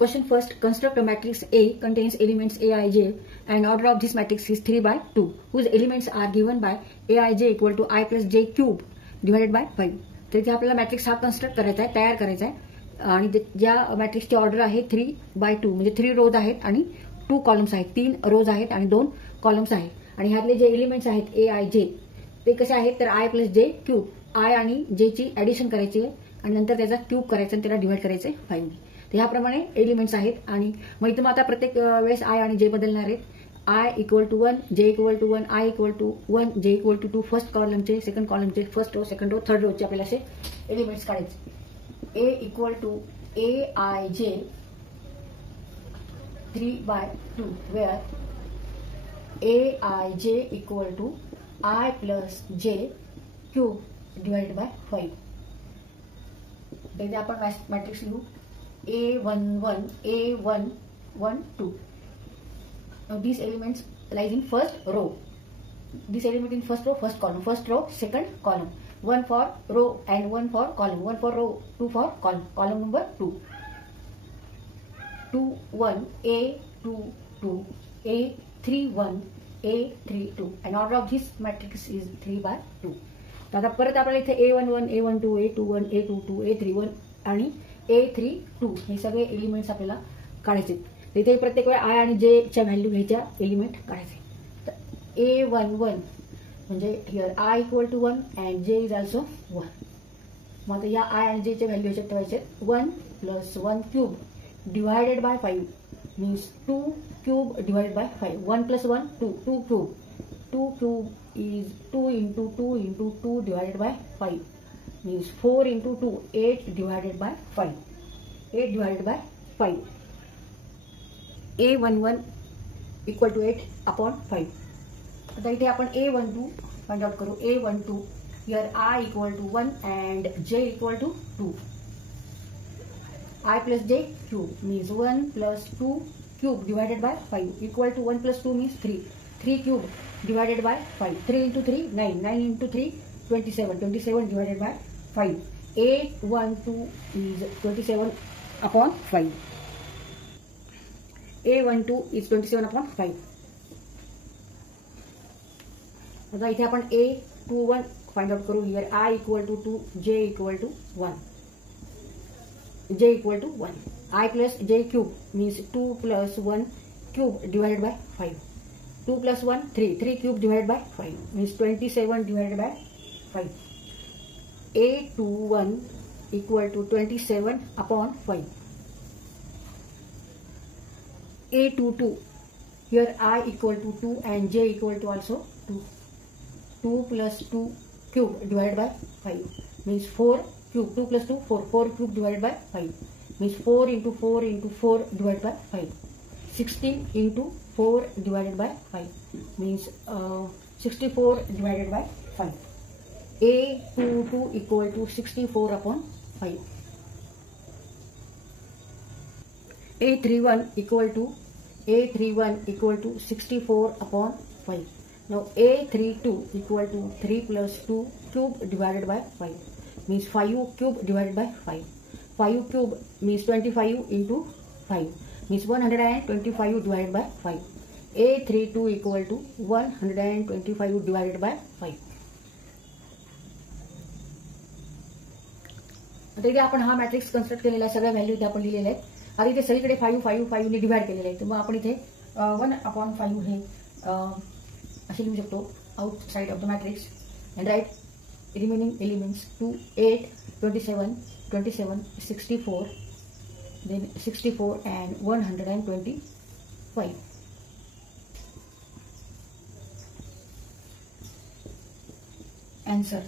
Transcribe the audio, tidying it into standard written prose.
Question first, construct a matrix A contains elements Aij and order of this matrix is 3 by 2 whose elements are given by Aij equal to I plus j cube divided by 5. तर इथे आपल्याला मॅट्रिक्स हा कन्स्ट्रक्ट करायचा आहे, तयार करायचा आहे आणि ज्या मॅट्रिक्सची ऑर्डर आहे 3 by 2 म्हणजे 3 रोज आहेत आणि 2 कॉलम्स आहेत, 3 रोज आहेत आणि 2 कॉलम्स आहेत आणि ह्यातले जे एलिमेंट्स आहेत Aij ते कसे आहेत तर I plus j cube I आणि j ची ऍडिशन करायची आहे आणि नंतर त्याचा क्यूब करायचा आणि त्याला डिवाइड करायचं 5 ने. तर ह्याप्रमाणे एलिमेंट्स आहेत आणि मग इथं आता प्रत्येक वेळेस I आणि j बदलणार आहेत. I equal to 1, j equal to 1, I equal to 1, j equal to 2 first कॉलमचे, सेकंड कॉलमचे, first row, second row, third रोचे आपल्याला असे एलिमेंट्स काढायचे. A equal to Aij 3 by 2 where Aij equal to I plus j cube divided by 5. इथे आपण मॅट्रिक्स लिहू A11, A112. Now these elements lies in first row. This element in first row, first column. First row, second column. One for row and one for column. One for row, two for column. Column number 2. 2, 1, A2, 2, A3, 1, A3, 2. And order of this matrix is 3 by 2. आता परत आपल्याला इथे A11, A12, A21, A22, A31 आणि A32 हे सगळे एलिमेंट्स आपल्याला काढायचे. इथे प्रत्येक वेळा I आणि J च्या व्हॅल्यू घ्यायच्या, एलिमेंट काढायचे. तर A11 म्हणजे here I equal to 1 and J is also 1. मग आता या I आणि J च्या व्हॅल्यू ह्याच्यात ठेवायचे. 1 plus 1 क्यूब डिवायडेड बाय 5 मीन्स 2 क्यूब डिवायडेड बाय 5. 1 plus 1 2, 2 क्यूब. 2 cube is 2 into 2 into 2 divided by 5 means 4 into 2, 8 divided by 5. 8 divided by 5. A11 equal to 8 upon 5. आता इथे आपण A12 फाइंड आउट करू. A12 here I equal to 1 and J equal to 2. I plus J cube means 1 plus 2 cube divided by 5 equal to 1 plus 2 means 3. 3 cube divided by 5. 3 into 3, 9. 9 into 3, 27. 27 divided by 5. 812 is 27 upon 5. A12 is 27 upon 5. आता इथे आपण A21 find out करू. Here I equal to 2, J equal to 1. J equal to 1. I plus J cube means 2 plus 1 cube divided by 5. 2 plus 1, 3. 3 cube divided by 5 means 27 divided by 5. A21 equal to 27 upon 5. A22 here I equal to 2 and J equal to also 2. 2 plus 2 cube divided by 5 means 4 cube. 2 plus 2, 4. 4 cube divided by 5 means 4 into 4 into 4 divided by 5. 16 into 4 divided by 5 means 64 divided by 5. A22 equal to 64 upon 5. A31 equal to 64 upon 5. Now A32 equal to 3 plus 2 cube divided by 5 means 5 cube divided by 5. 5 cube means 25 into 5 means 125 divided by 5. A32 equal to 125 divided by 5. आता इथे आपण हा matrix construct केलेला आहे, सगळ्या व्हॅल्यू इथे आपण लिहिलेल्या आहेत. आता इथे सगळीकडे 5 5 5 ने डिवाइड केलेलं आहे. तर मग आपण इथे 1 upon 5 हे असे लिहू शकतो outside of the matrix and write remaining elements 2, 8, 27, 27, 64, then 64 and 125. Answer.